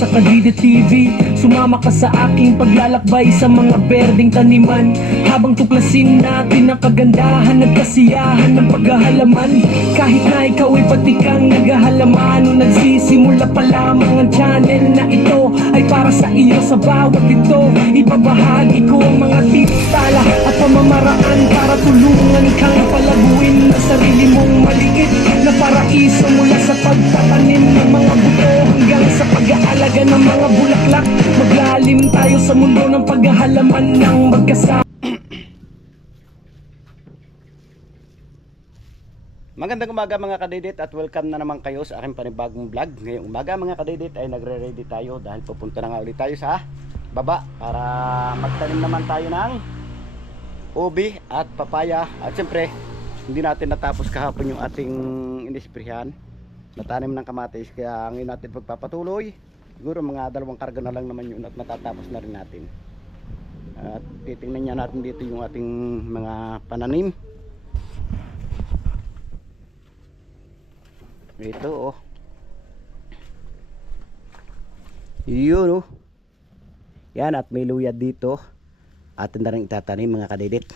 Sa Kadide TV, sumama ka sa aking paglalakbay sa mga berdeng taniman, habang tuklasin natin ang kagandahan at kasiyahan ng paghahalaman. Kahit na ikaw ay pati kang naghahalaman o nagsisimula pa lamang, ang channel na ito ay para sa iyo. Sa bawat ito, ibabahagi ko ang mga tips, tala at pamamaraan para tulungan kang palaguin ang sarili mong maliit na paraiso, mula sa pagtatanim ng mga buto hanggang sa pag-aalaga ng mga bulaklak. Maglalim tayo sa mundo ng paghahalaman ng magkasama. Magandang umaga mga kadidit at welcome na naman kayo sa aking panibagong vlog. Ngayong umaga mga kadidit ay nagre-ready tayo dahil pupunta na nga ulit tayo sa baba para magtanim naman tayo ng ubi at papaya. At siyempre hindi natin natapos kahapon yung ating inisprehan na tanim ng kamatis, kaya ngayon natin pagpapatuloy. Siguro mga 2 karga na lang naman yun at matatapos na rin natin. At titingnan niya natin dito yung ating mga pananim. Ito oh. Yun oh. Yan, at may luya dito. Atin na rin itatanim mga kadidit.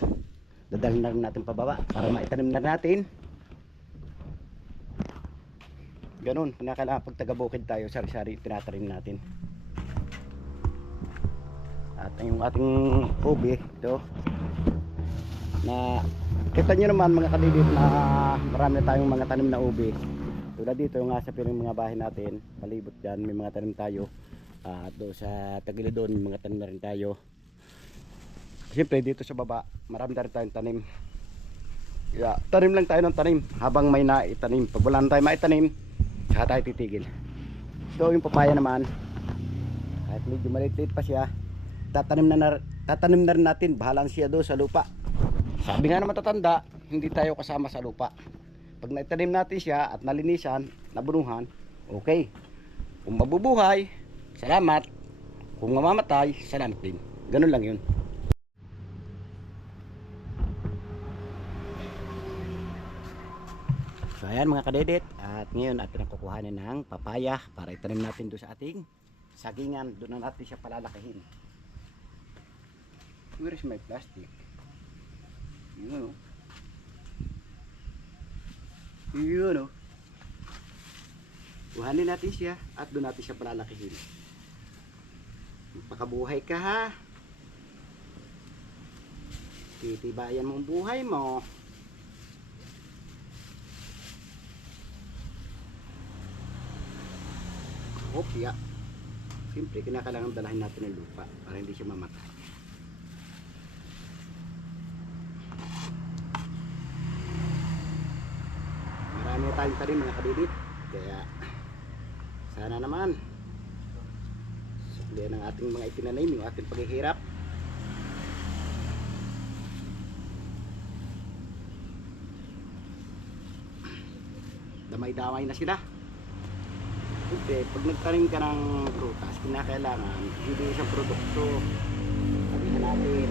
Dadalhin na rin natin pababa para maitanim na natin. Ganun, kailangan pag taga-bukid tayo, sari-sari tinatanim natin. At yung ating ubi ito, na kita nyo naman mga kadidit na marami na tayong mga tanim na ubi. Tulad dito nga sa piling mga bahay natin, palibot dyan may mga tanim tayo. At doon sa tagilid doon may mga tanim na rin tayo. Siyempre dito sa baba marami na rin tayong tanim. Yeah, tanim lang tayo ng tanim habang may naitanim. Pag wala na tayo maitanim, saka tayo titigil. So yung papaya naman, kahit medyo maliit pa siya, tatanim na rin natin. Bahalan siya doon sa lupa. Sabi nga naman tatanda, hindi tayo kasama sa lupa. Pag naitanim natin siya at nalinisan, nabunuhan, okay. Kung mabubuhay, salamat. Kung mamamatay, salamat din. Ganun lang yun. So ayan mga kadedit, at ngayon atin ang kukuhanin ng papaya para itanim natin doon sa ating sagingan. Doon na natin siya palalakihin. Where is my plastic? Yun o. Yun o. Kuhanin natin siya at doon natin siya palalakihin. Pakabuhay ka ha. Titibayan mo ang buhay mo. Opya. Siyempre kinakailangan dalahin natin ng lupa para hindi siya mamatay. Marami tayong tanim mga kadidit, kaya sana naman suklihan ng ating mga itinanim yung ating paghihirap. Damay-damay na sila. Siyempre, pag nagtanim ka ng prutas, kinakailangan hindi isang produkto. Sabihin natin,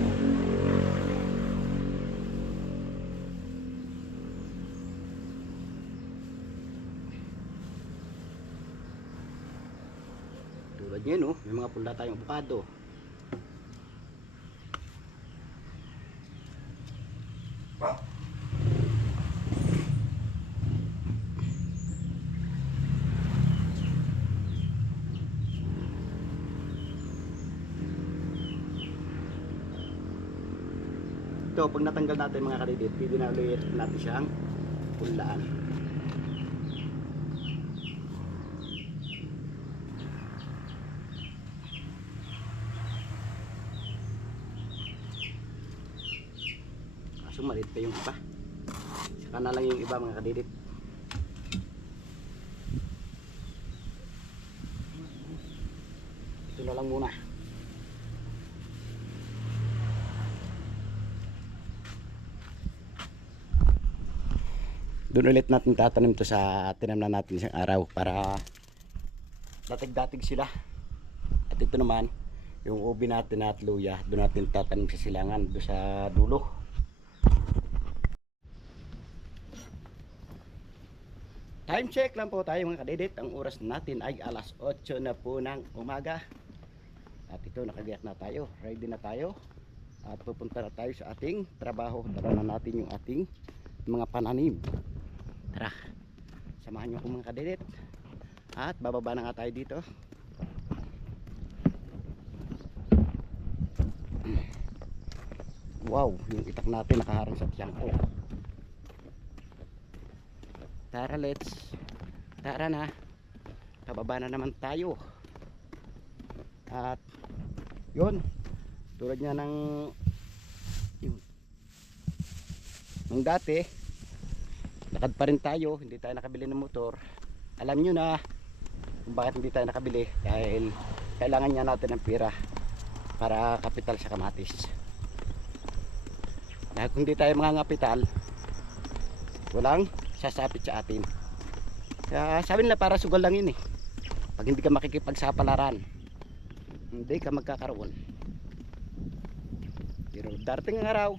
tulad nyo no, may mga pula tayong avocado. Ito, pag natanggal natin mga kadidit, pwede na ulit natin siyang pulaan. Kaso maliit pa yung iba. Saka na lang yung iba mga kadidit. Ito na lang muna. Doon ulit natin tatanim to sa tinamnan natin isang araw para datig-datig sila. At ito naman yung ubi natin at luya, doon natin tatanim sa silangan doon sa dulo. Time check lang po tayo mga kadidit. Ang oras natin ay alas 8 na po ng umaga. At ito, nakagiyak na tayo, ready na tayo. At pupunta na tayo sa ating trabaho. Dala na natin yung ating mga pananim. Tara, samahan nyo ako mga kadidit. At bababa na nga tayo dito. Wow, yung itak natin nakaharang sa tiyan ko. Tara, tara na. Pababa na naman tayo. At yun, tulad nga ng yun, nung dati lakad pa rin tayo, hindi tayo nakabili ng motor. Alam nyo na kung bakit hindi tayo nakabili, dahil kailangan niya natin ng pera para kapital sa kamatis. Dahil kung hindi tayo mangangapital, walang sasapit sa atin. Kaya sabi nila para sugal lang yun eh. Pag hindi ka makikipagsapalaran, hindi ka magkakaroon. Pero darating ang araw,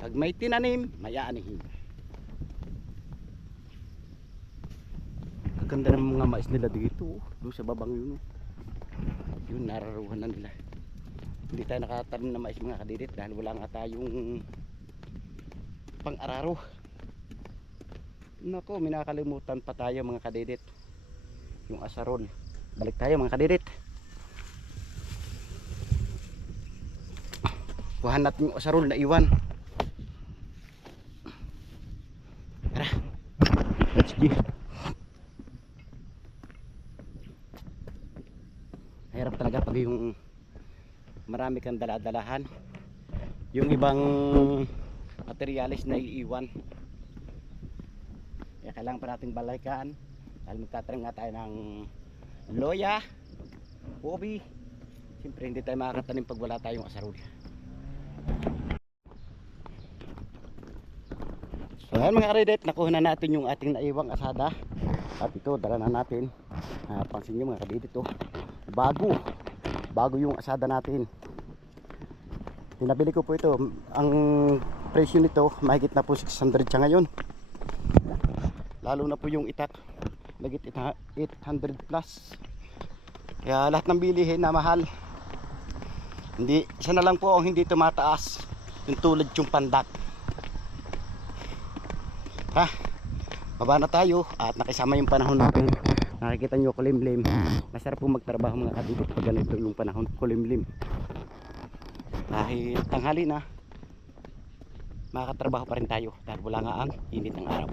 pag may tinanim, may aanihin. Ganda ng mga mais nila dito, doon sa babang yun. Yun, nararuhan na nila. Hindi tayo nakatanim na mais mga kadidit dahil wala nga tayong pang-araro. Nako, minakalimutan pa tayo mga kadidit. Yung asarol. Balik tayo mga kadidit. Kuhan natin yung asarol na iwan. Tara, let's go. Hirap talaga pag yung marami kang daladalahan, yung ibang materialis na iiwan. Kaya kailangan pa nating balikan dahil magtatanim nga tayo ng loya, ubi. Siyempre hindi tayo makakatanim pag wala tayong asarol. So ayan mga kadidit, nakuha na natin yung ating naiwang asada. At ito, dala na natin. Pansin nyo mga kadidit, oh, bago yung asada natin. Pinabili ko po ito. Ang presyo nito mahigit na po 600 siya ngayon. Lalo na po yung itak, mahigit 800 plus. Kaya lahat ng bilihin na mahal. Hindi, isa na lang po ang hindi tumataas, yung tulad yung pandak. Baba na tayo at nakisama yung panahon natin. Nakikita nyo kulimlim. Masarap po magtrabaho mga kadidit pag ganito yung panahon, kulimlim. Kahit tanghali na, makakatrabaho pa rin tayo dahil wala nga ang init ng araw.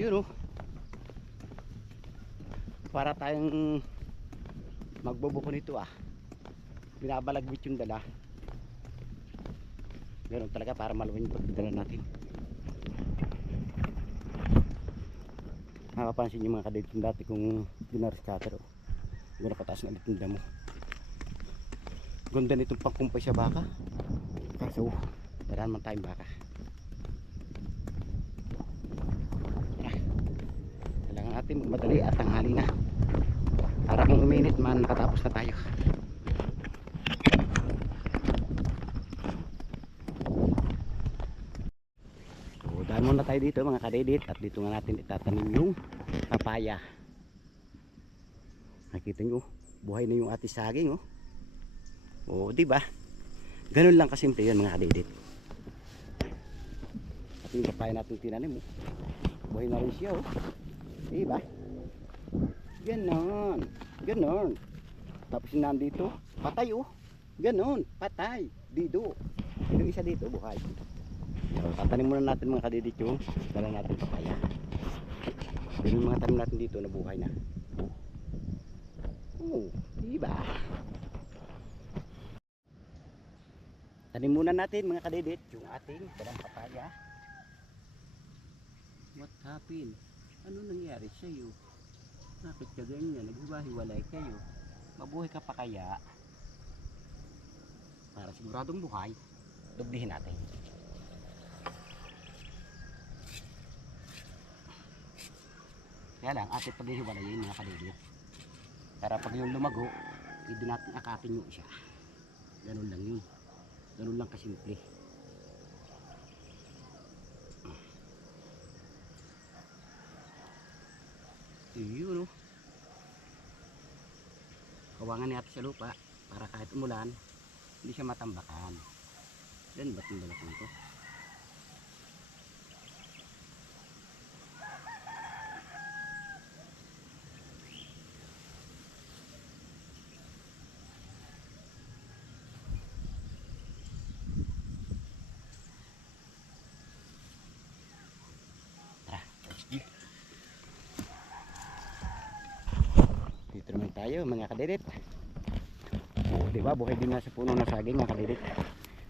Yun o, para tayong magbubuko nito binabalagwit yung dala. Ganun talaga para maluwin yung pagdala natin. Nakapansin yung mga kadidit dati kung dinariskater o gano'n kataas na litinda mo. Ganda nitong pangkumpay sa baka. Kaso wala naman tayong baka. Kailangan natin magmadali at tanghali na para kung uminit man nakatapos na tayo. So dahil muna tayo dito mga kadidit at dito nga natin itatanim yung papaya. Nakita nyo, buhay na yung ating saging oh. O, di ba? Ganun lang kasimple 'yun mga kadidit. At yung papaya natin tinanim oh. Buhay na rin siya oh. Di ba? Ganon. Ganon. Tapos yung nandito, patay oh. Ganon, patay. Dito. Yung isa dito, buhay. So, tatanim muna natin mga kadidit yung dala natin papaya. Yung mga tanim natin dito na buhay na. Oh, di ba? Tanim muna natin mga kadidit yung ating dalang papaya. What happened? Ano nangyari sa iyo? Bakit ka ganyan? Naghiwa-hiwalay kayo. Mabuhay ka pa kaya? Para siguradong buhay, doblihin natin. Kaya lang, atin paghihiwalayin mga kadidit. Para pag yung lumago, hindi natin akatin yung isa. Ganun lang yun. Ganun lang kasimple. Yun, oh. Kawangan natin sa lupa para kahit umulan, hindi siya matambakan. Yan ba't yung balakang ko? Dito naman tayo mga kadidit. Oh, di ba? Buhay din na sa puno ng saging mga kadidit.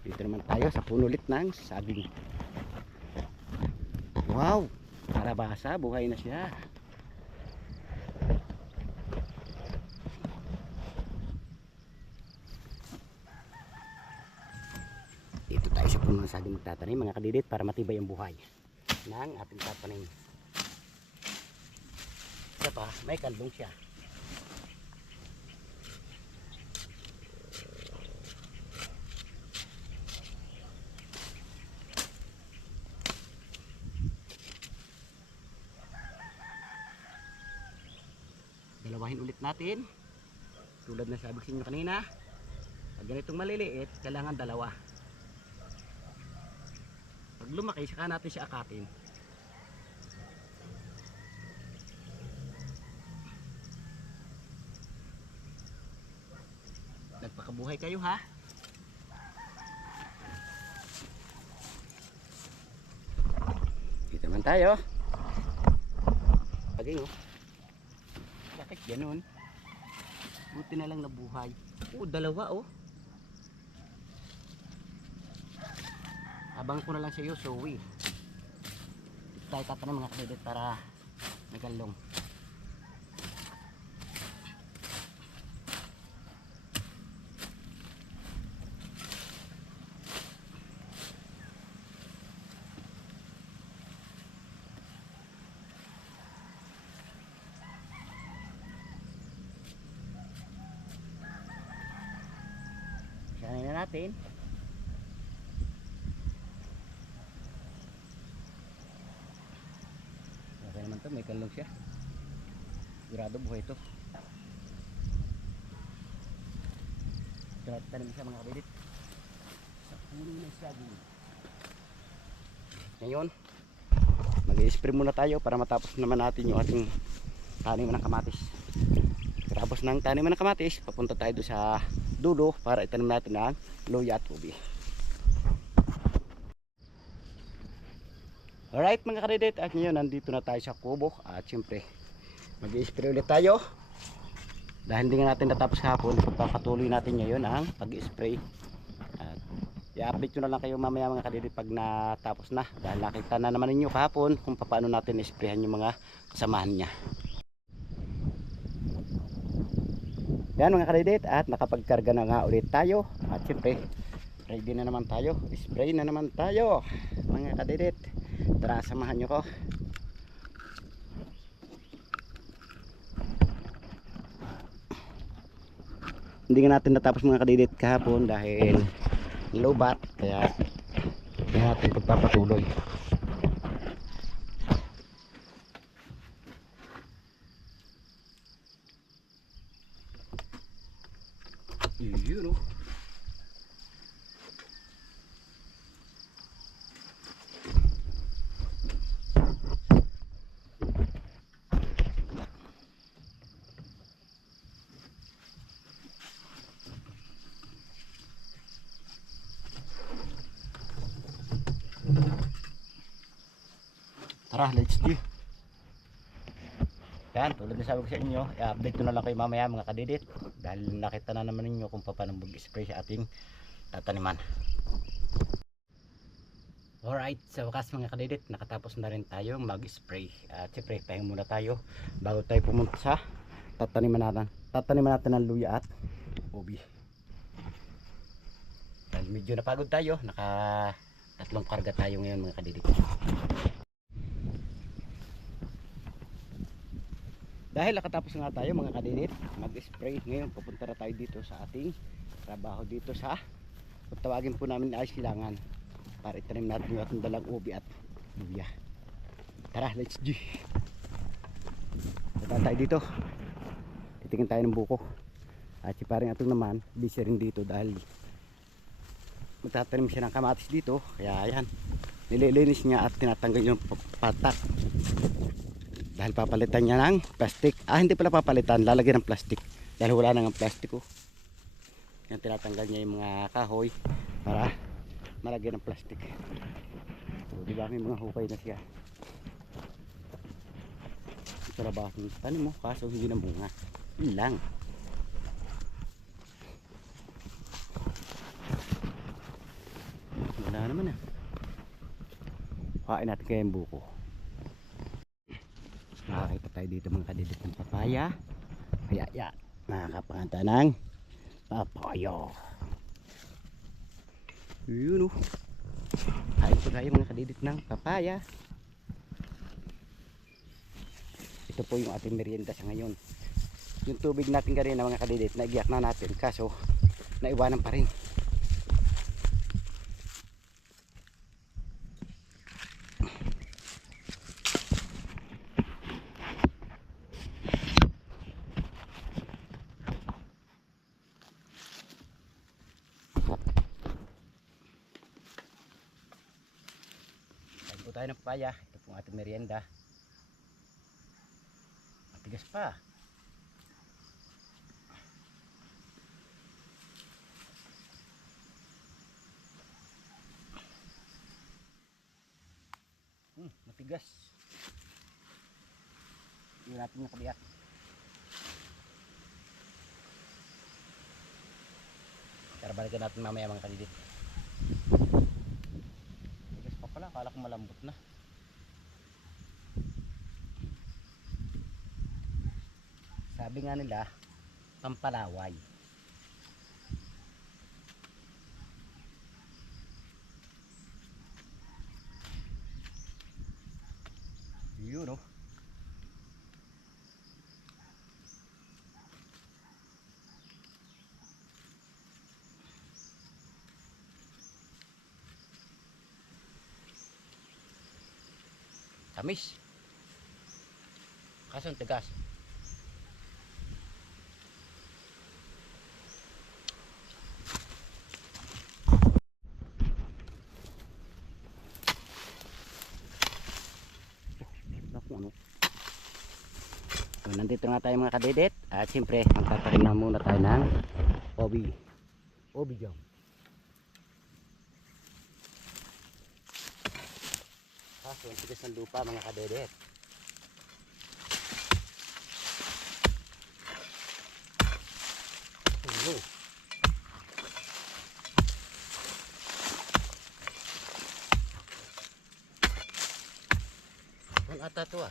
Dito naman tayo sa puno ulit ng saging. Wow! Karabasa, buhay na siya. Dito tayo sa puno ng saging magtatanim mga kadidit para matibay ang buhay ng ating tatanim. Isa pa, may kaldong siya. Dalawahin ulit natin. Tulad na sabi ko sa inyo kanina, pag ganitong maliliit, kailangan dalawa. Pag lumaki, saka natin siya akatin. Nagpakabuhay kayo ha. Dito naman tayo. Paging oh. Bakit ganun? Buti na lang nabuhay. Oh, dalawa oh. Abang ko na lang sa iyo, Zoe. Dito tayo tatanong mga kadidit para nagalong. Sanayin na natin. Okay naman to, may kalong siya. Sigurado buhay ito. Tanim siya mga kabidit. Sa puno ng saging. Ngayon, mag-i-spray muna tayo para matapos naman natin yung ating taniman ng kamatis. Tapos ng taniman ng kamatis, papunta tayo doon sa dulo para itanim natin ang luya at ubi. Alright mga kadidit, at ngayon nandito na tayo sa kubo at syempre mag-i-spray ulit tayo dahil hindi nga natin natapos hapon. Pagpapatuloy natin ngayon ang pag-i-spray at i-update nyo na lang kayo mamaya mga kadidit pag natapos na, dahil nakita na naman ninyo kahapon kung paano natin i-sprayhan yung mga kasamahan niya. Yan mga kadidit, at nakapagkarga na nga ulit tayo at syempre ready na naman tayo, spray na naman tayo mga kadidit. Tara, samahan nyo ko. Hindi nga natin natapos mga kadidit kahapon dahil lobat, kaya hindi natin pagpapatuloy. Yun oh. Tara, let's do. Yan, tulad na sabi ko sa inyo, i-update ko na lang kayo mamaya mga kadidit dahil nakita na naman ninyo kung paano mag-spray sa ating tataniman. Alright, sa wakas mga kadidit, nakatapos na rin tayo mag-spray. At siyempre, tayo muna tayo bago tayo pumunta sa tataniman natin ng luya at ubi. Dahil medyo napagod tayo, tatlong karga tayo ngayon mga kadidit. Dahil nakatapos nga tayo mga kadidit mag-spray, ngayon pupunta na tayo dito sa ating trabaho dito sa, kung tawagin po namin ay silangan, para itanim natin yung ating dalang ubi at luya. Tara, let's go. Punta tayo dito, titingin tayo ng buko. At si paring atong naman busy rin dito dahil magtatanim siya ng kamatis dito, kaya ayan, nililinis niya at tinatanggal yung patak dahil papalitan niya ng plastic. Hindi pala papalitan, lalagyan ng plastic dahil wala nang plastic. Yan, tinatanggal niya yung mga kahoy para malagyan ng plastic. So, diba may mga hukay na siya. Ito na ba ang tanim mo, kaso hindi na bunga. Yun lang. Wala naman ah. Kain natin kaya yung buko. Nakakita tayo dito mga kadidit ng papaya. Kaya yan, nakakapanganta ng papaya. Yun oh. Kain po tayo mga kadidit ng papaya. Ito po yung ating merienda sa ngayon. Yung tubig natin kanina mga kadidit, naigiyak na natin, kaso naiwanan pa rin. Tayo ng papaya, ito pong ating merienda. Matigas pa. Matigas. Hindi natin yung kabiyak. Pero balikan natin mamaya mga kadidit. Akala ko malambot na. Sabi nga nila pampalaway. Yun oh. Tamis. Kaso ang tigas. Ano? So, nandito nga tayo mga kadidit. At siyempre magtatanim na muna tayo ng obi jam. Kaso ang tigas ng lupa mga kadidit. Ata to ah.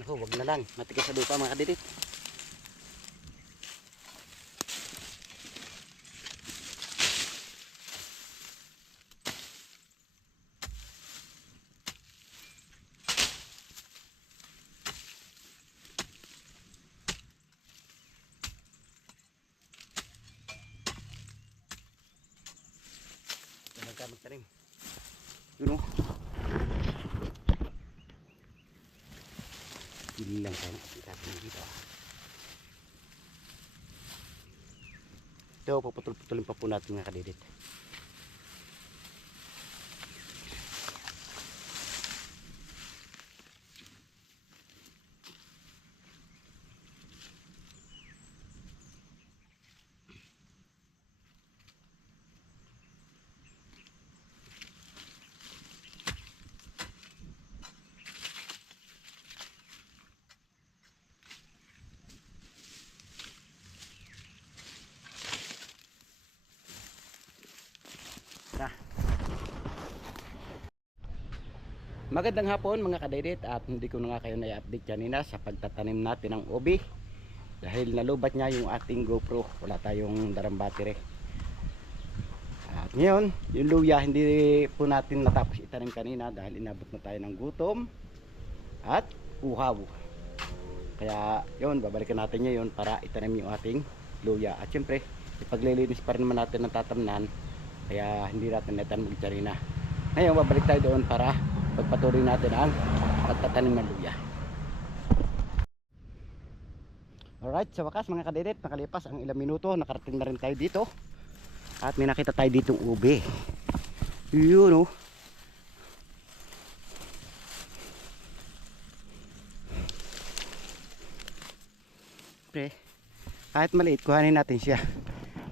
Wag na lang, matigas sa lupa mga kadidit. Magtanim. Yun o. Hindi lang tayo nakapitatin dito. Ito, paputol-putulin pa po natin mga kadidit. Magandang hapon mga kadidit, at hindi ko na nga kayo na-update kanina sa pagtatanim natin ng ubi dahil nalubat niya yung ating GoPro, wala tayong darang battery. At Ngayon, yung luya hindi po natin natapos itanim kanina dahil inabot na tayo ng gutom at uhaw. Kaya yun, babalikan natin ngayon para itanim yung ating luya. At syempre, ipaglilinis pa rin naman natin ng tatamnan. Kaya hindi natin natanim magtsarina. Ngayon, babalik tayo doon para pagpatuloy natin ang pagtatanim ng luya. Alright, sa wakas mga kadidit, nakalipas ang ilang minuto, nakarating na rin tayo dito. At may nakita tayo ditong ube. Yun, oh. Pre, kahit maliit, kuhanin natin siya.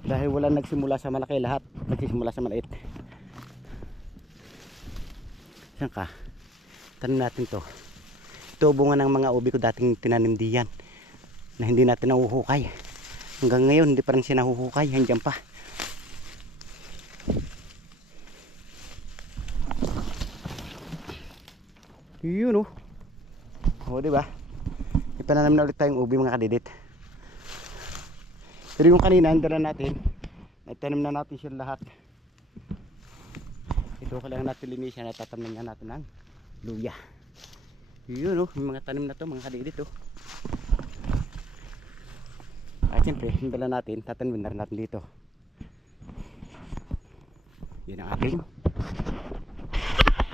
Dahil wala nagsimula sa malaki, lahat nagsisimula sa maliit. Saan ka? Tanim natin to. Ito bunga ng mga ube ko dating tinanim diyan na hindi natin nahuhukay. Hanggang ngayon hindi pa rin siya nahuhukay. Hanggang pa. Yun, oh. O, diba? Ipananam na ulit tayong ube mga kadidit. Pero yung kanina, dala natin, nagtanim na natin siya lahat. Ito kailangan natin linisin, natatamnan nga natin ang luya. Yun, oh, yung mga tanim na to mga kadidit, oh. At siyempre, yung dala natin, tatanim na rin natin dito. Yun ang ating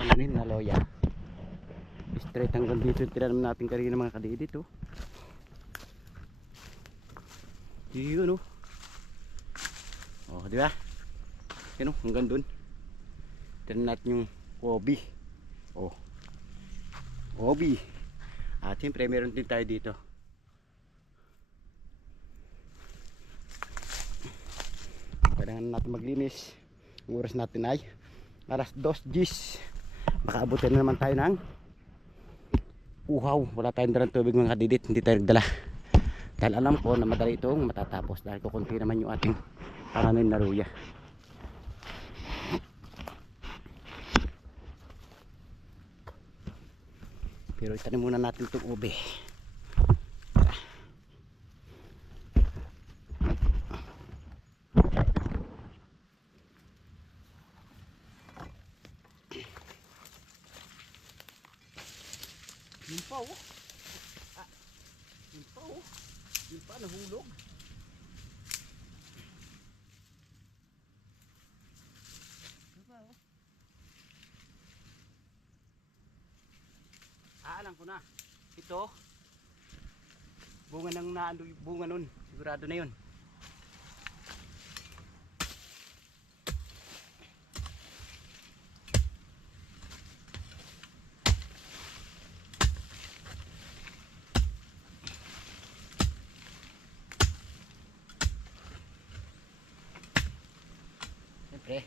pananim na luya. Straight hanggang dito yung tinanim natin kanina mga kadidit, oh. Yun, oh. Oh, di ba? Yun, oh, hanggang dun. Tinanim natin yung ubi. Oh. Ubi. At siyempre, meron din tayo dito. Kailangan natin maglinis. Ang oras natin ay alas 2:10. Makaabutin na naman tayo ng uhaw. Wala tayong dalang tubig mga kadidit. Hindi tayo nagdala. Dahil alam ko na madali itong matatapos. Dahil kukunti naman yung ating pananim na luya. Pero itanim muna natin itong ube. Yun pa, oh. Ah, yun pa, oh. Yun pa, nahulog. Diba, oh. Alam ko na. Ito, bunga ng bunga nun. Sigurado na yun. Siyempre,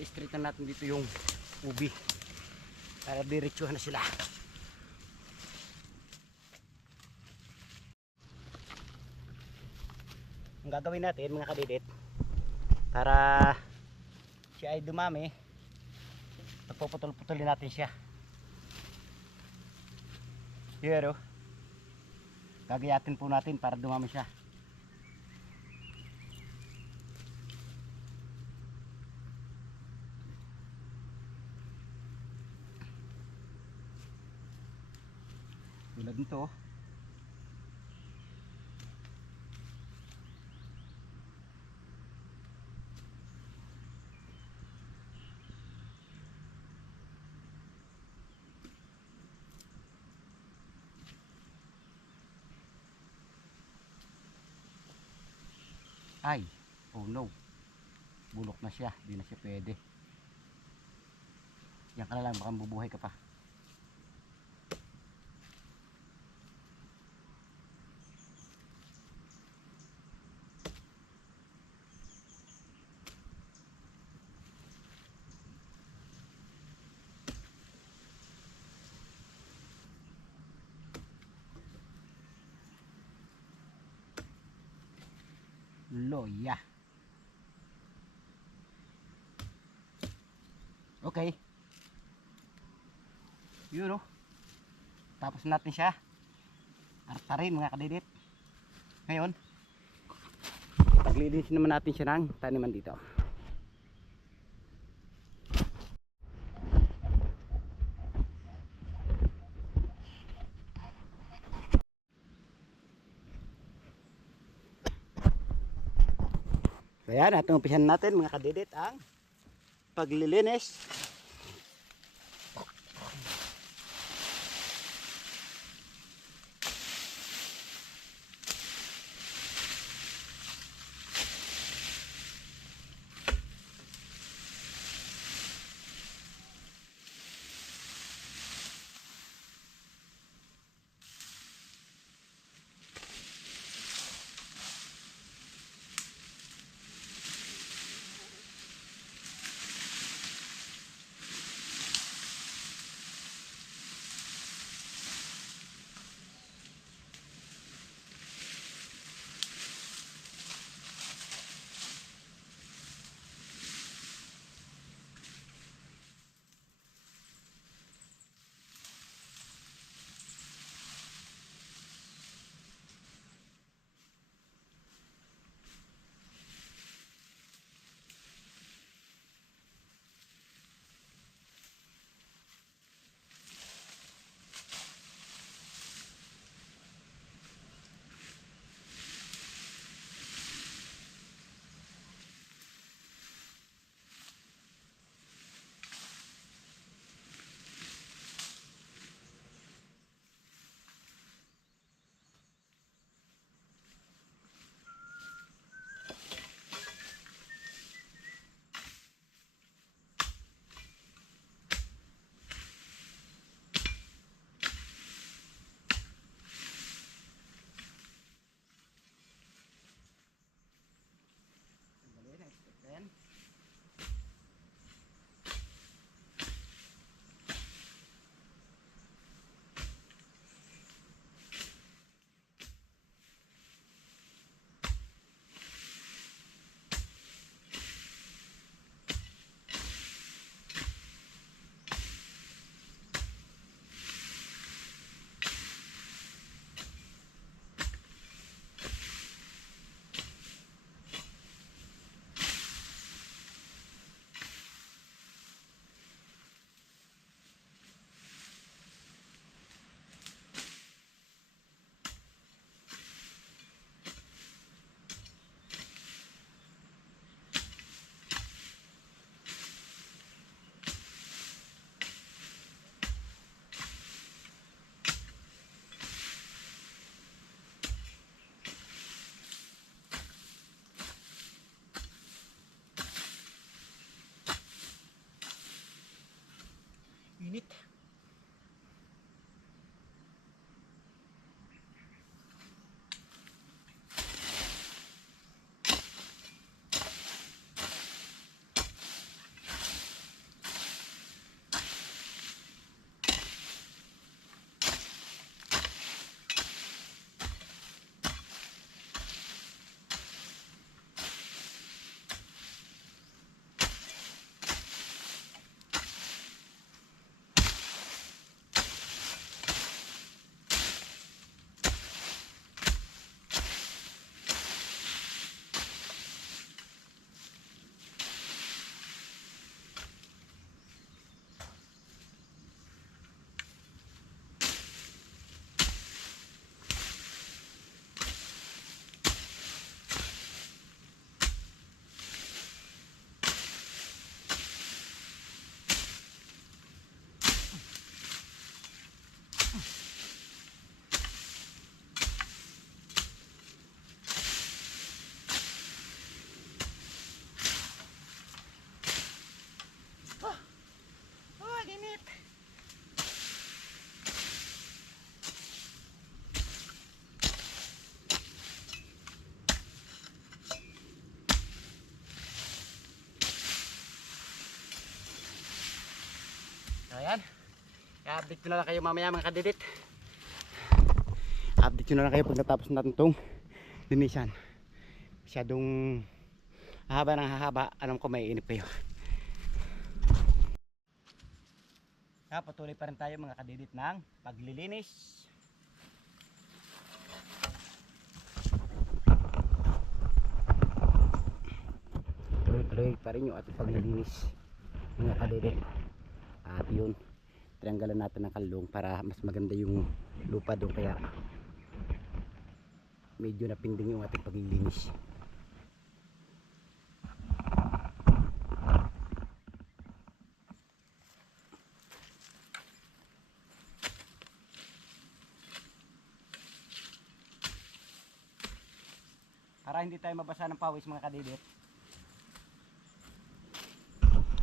i-straight na natin dito yung ubi para diretsuhan na sila. Ang gagawin natin mga kadidit para siya ay dumami, pagpuputol-putulin natin siya. Here, oh. Gagayatin po natin para dumami siya. Tulad nito, oh. Ay, oh no, bulok na siya, di na siya pwede. Yan ka na lang, baka mabubuhay ka pa. Loya. Okay. Yun, oh. Tapos natin siya artarin mga kadidit. Ngayon, paglilinis naman natin siya ng taniman dito. Ayan, at umpisan natin mga kadidit ang paglilinis. Ayan. Init. Oh, init. Ayan. I-update ko na lang kayo mamaya mga kadidit. Update ko na lang kayo pag natapos natin itong linisan. Masyadong haba ng hahaba. Alam ko may inip kayo. Patuloy pa rin tayo mga kadidit ng paglilinis. Tuloy pa rin yung ating paglilinis mga kadidit. At yun, trianggalan natin ng kalong para mas maganda yung lupa doon, kaya medyo napinding yung ating paglilinis. para hindi tayo mabasa ng pawis mga kadidit.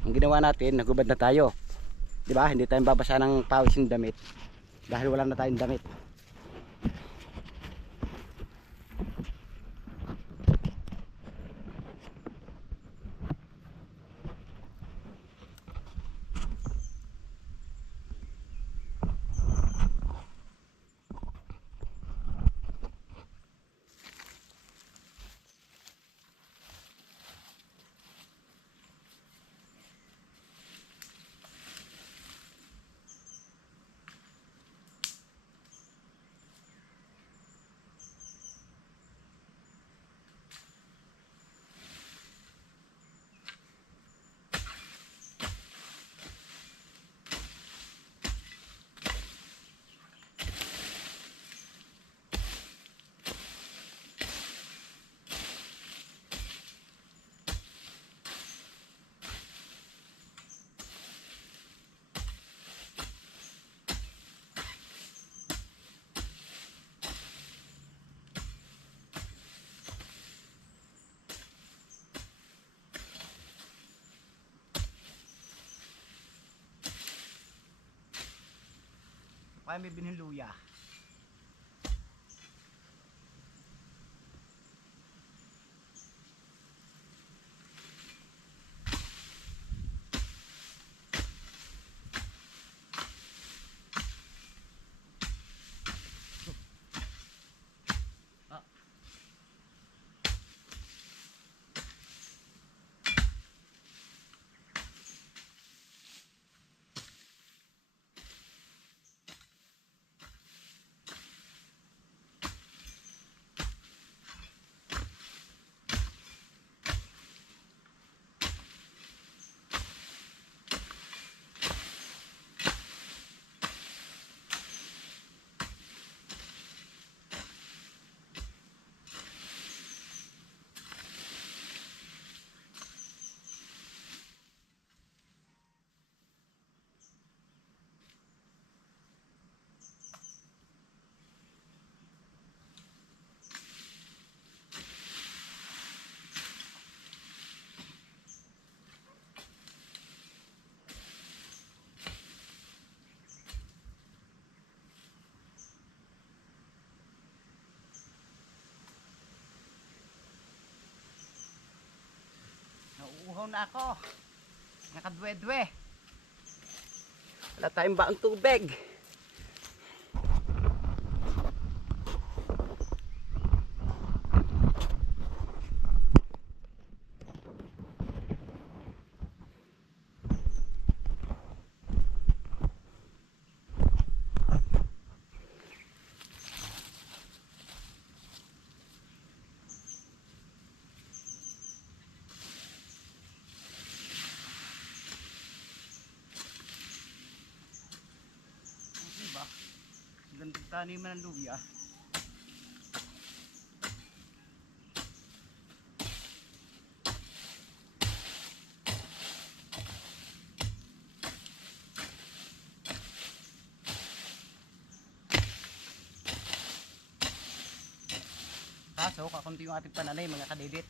Ang ginawa natin, nagubad na tayo. 'Di ba? Hindi tayo babasa ng pawis ng damit dahil wala na tayong damit. Kaya may binhing luya. Nauuhaw na ako. Nakadwe-dwe. Wala tayong baong tubig. Gandang taniman ng luya. Kaso kakunti yung ating pananay mga kadidit.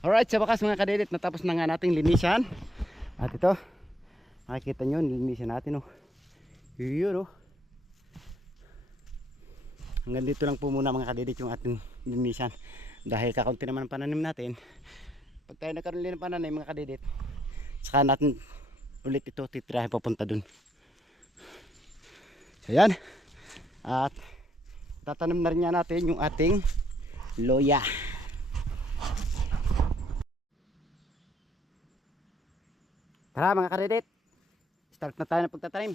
Alright, sa wakas mga kadidit, natapos na nga nating linisan. At ito, makikita nyo, linisan natin oh. Yun oh. Hanggang dito lang po muna mga kadidit yung ating linisan. Dahil kakaunti naman ang pananim natin. Pag tayo nagkaroon ng pananim mga kadidit, saka natin ulit ito titirahin papunta dun. So yan. At tatanim na rin nga natin yung ating loya. Tara mga kadidit, start na tayo ng pagtatanim.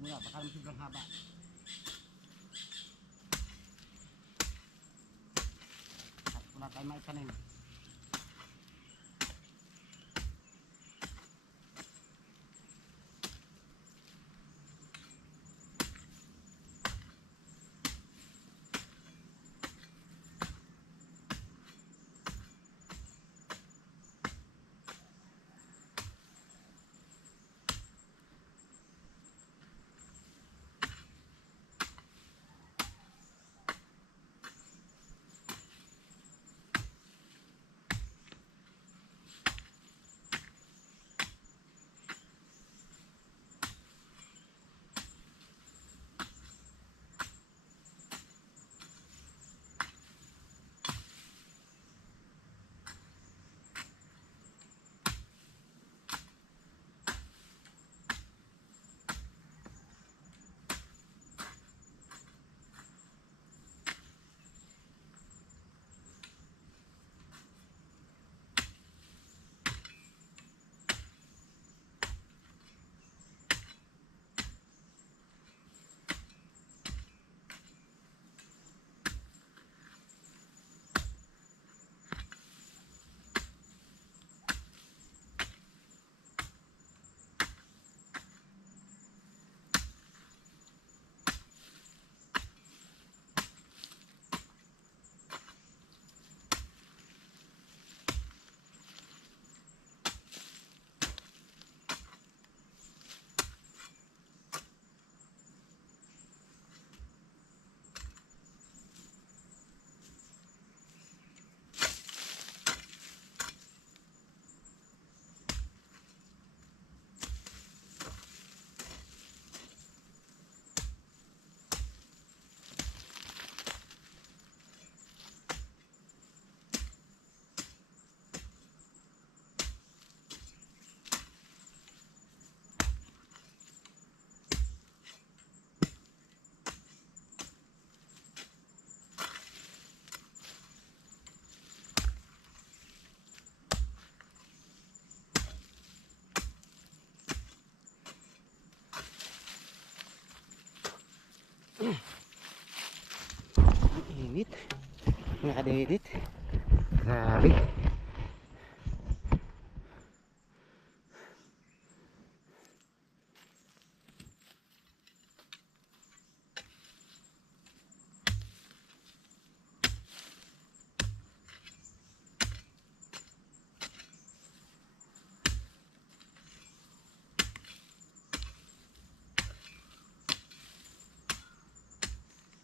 Mula, baka naman sobrang haba. At wala tayong maitanim. Ang init mga kadidit, grabe.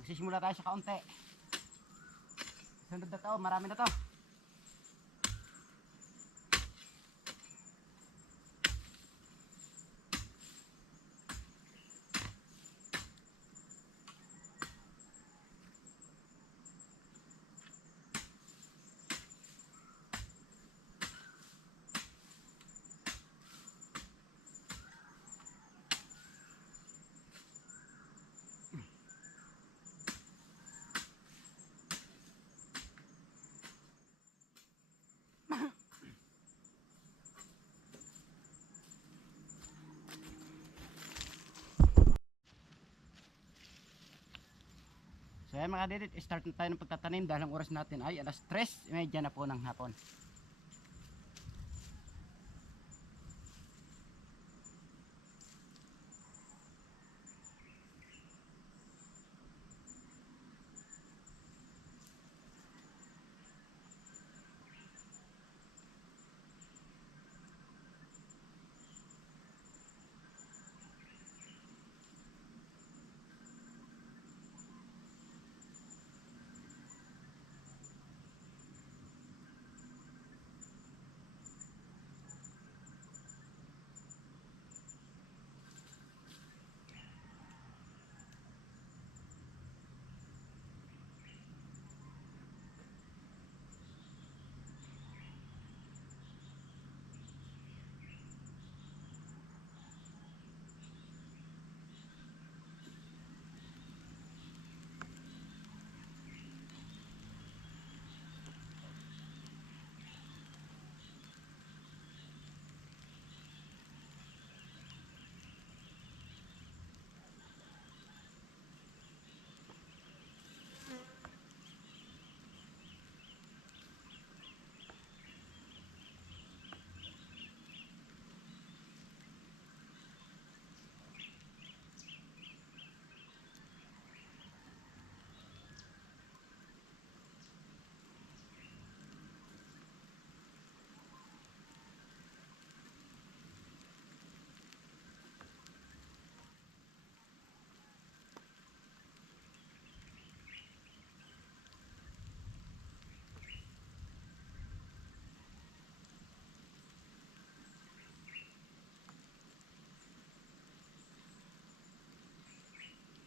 Magsisimula tayo sa kaunti. Sunod na to, marami na to. Kaya mga kadidit, start na tayo ng pagtatanim dahil ang oras natin ay alas 3:30 na po ng hapon.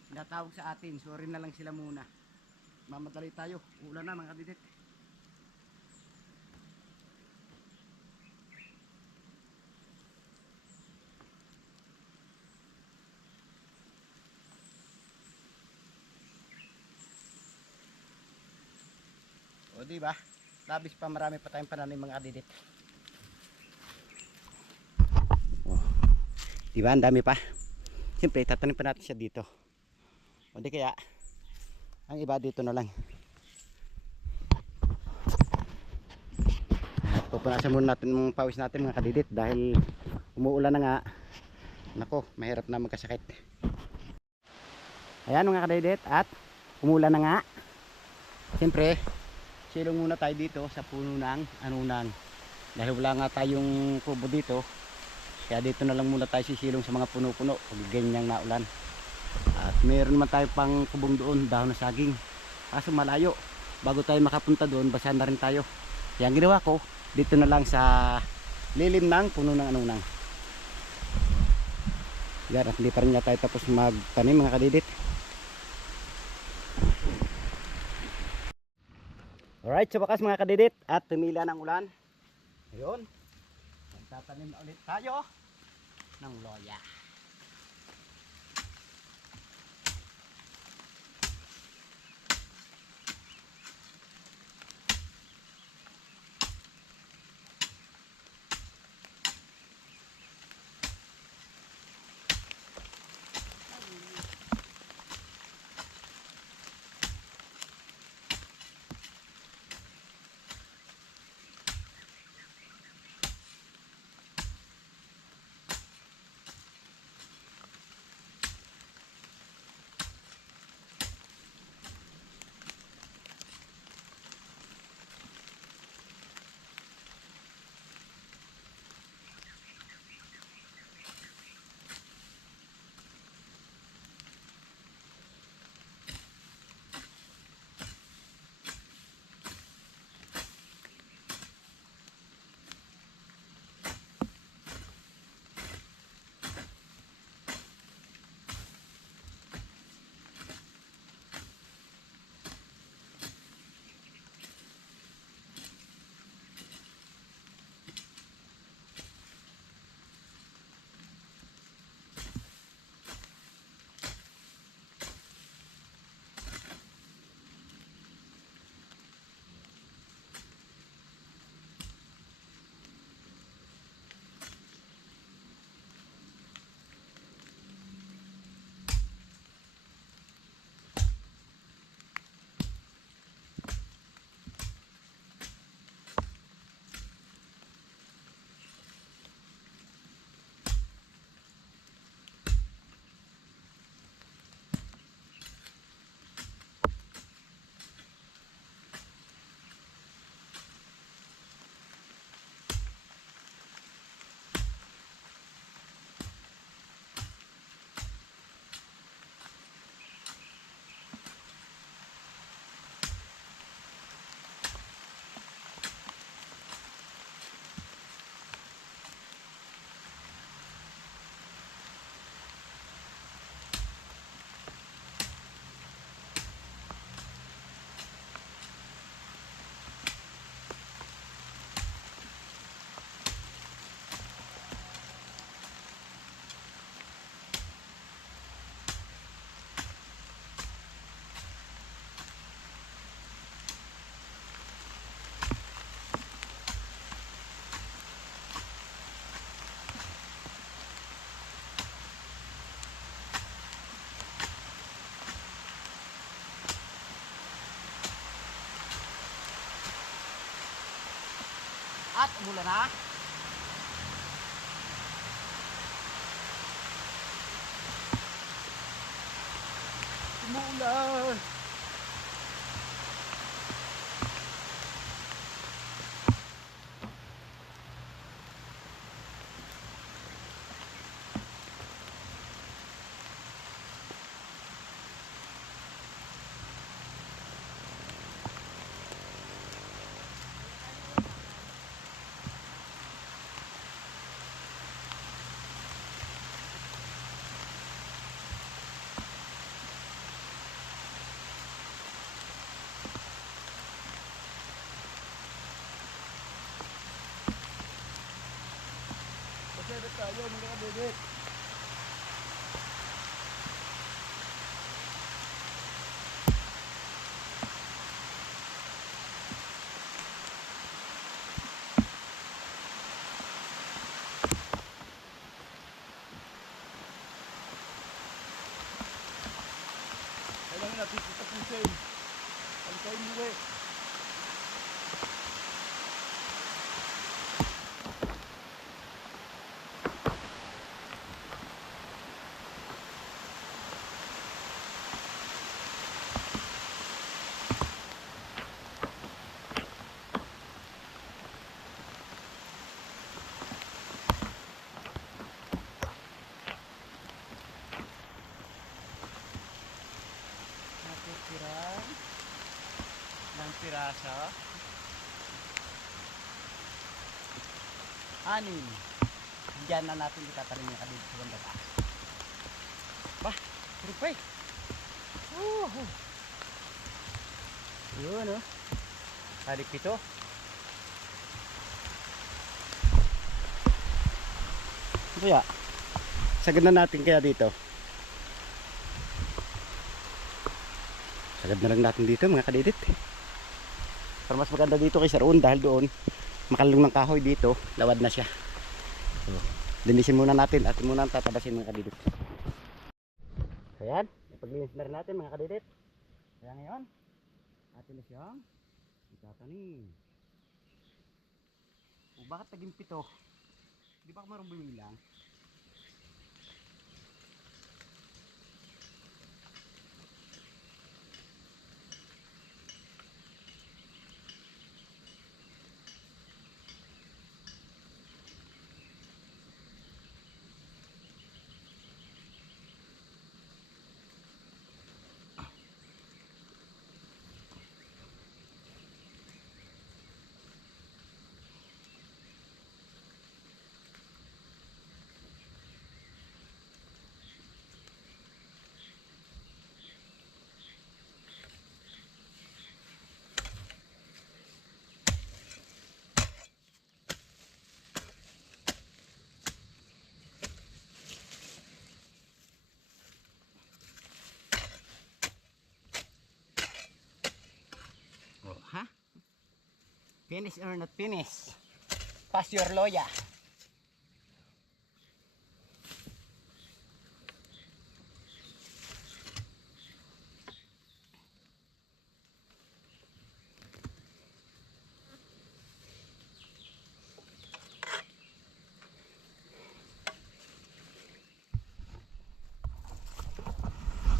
Natawag sa atin, sorry na lang sila muna. Mamadali tayo, ulan na mga kadidit. O di ba? Labis pa, marami pa tayong pananim mga kadidit. Oh. Di ba? Ang dami pa. Siyempre, tatanim pa natin siya dito. O di kaya, ang iba dito na lang. At pupunasan muna natin yung pawis natin mga kadidit dahil umuulan na nga. Nako, mahirap na magkasakit. Ayan mga kadidit, at umuulan na nga. Siyempre, silong muna tayo dito sa puno ng anunang. Dahil wala nga tayong kubo dito, kaya dito na lang muna tayo sisilong sa mga puno-puno pag ganyang naulan. At meron naman tayo pang kubong doon, dahon na saging. Kaso malayo, bago tayo makapunta doon, basa na rin tayo. Kaya ang ginawa ko, dito na lang sa lilim ng puno ng anunang. Yan, at hindi pa rin nga tayo tapos magtanim mga kadidit. Alright, sa wakas mga kadidit, at tumila ng ulan. Ayun, magtatanim na ulit tayo ng loya. At umulan na. Umulan. Pasyadat tayo mga kadidit. Kailangan natin itapusin. Ang tayo muwi. Natitira ng piraso. 6. Diyan na natin itatanim yung kadito sa banda taas. Bah, rupay. Yun oh. Kali 7. Kaya, sagad na natin kaya dito. Sagad na lang natin dito mga kadidit. Para mas maganda dito kaysa roon dahil doon makalung ng kahoy dito, lawad na siya. So, linisin muna natin at muna tatabasin mga kadidit. Ayan, ipaglinis na rin natin mga kadidit. Kaya ngayon, atin na siyang itatanim. O bakit naging 7? Di ba ako marunong bumilang? Ha? Finish or not finish? Pass your loya.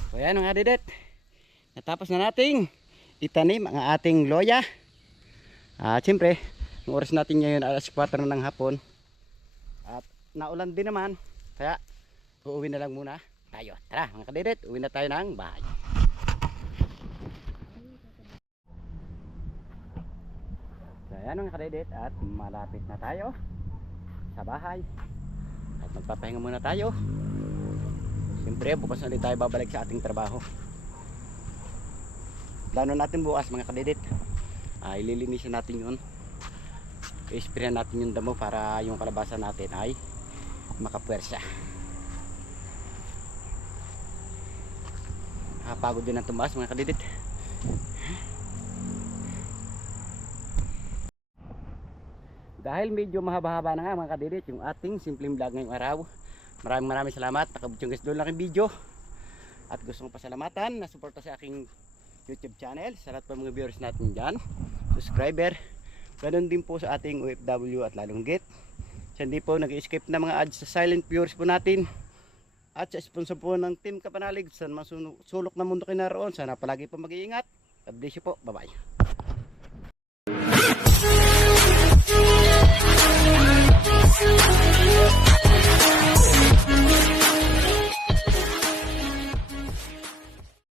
So yan mga didet. Natapos na nating itanim ang ating loya. At siyempre, ang oras natin ngayon alas 4 na ng hapon. At naulan din naman. Kaya uuwi na lang muna tayo. Tara mga kadidet, uwi na tayo ng bahay. So ayan mga kadidet, at malapit na tayo sa bahay. At magpapahinga muna tayo. Siyempre bukas ulit tayo babalik sa ating trabaho. Plano natin bukas mga kadidet, ililinisin natin yun, i-sprayan natin yung damo para yung kalabasa natin ay makapwersa. Pagod din ang tumaas mga kadidet. Dahil medyo mahaba-haba na nga mga kadidet yung ating simpleng vlog ngayong araw, maraming salamat. Nakabot yung guys doon lang yung video. At gusto kong pasalamatan na suporta sa aking YouTube channel, sa lahat po mga viewers natin dyan, subscriber, Ganon din po sa ating OFW at lalong git. Sa hindi po nag-escape na mga ads sa silent viewers po natin. At sa sponsor po ng Team Kapanalig sa mga sulok na mundo kayo naroon. Sana palagi po mag-iingat. God bless you po. Bye bye.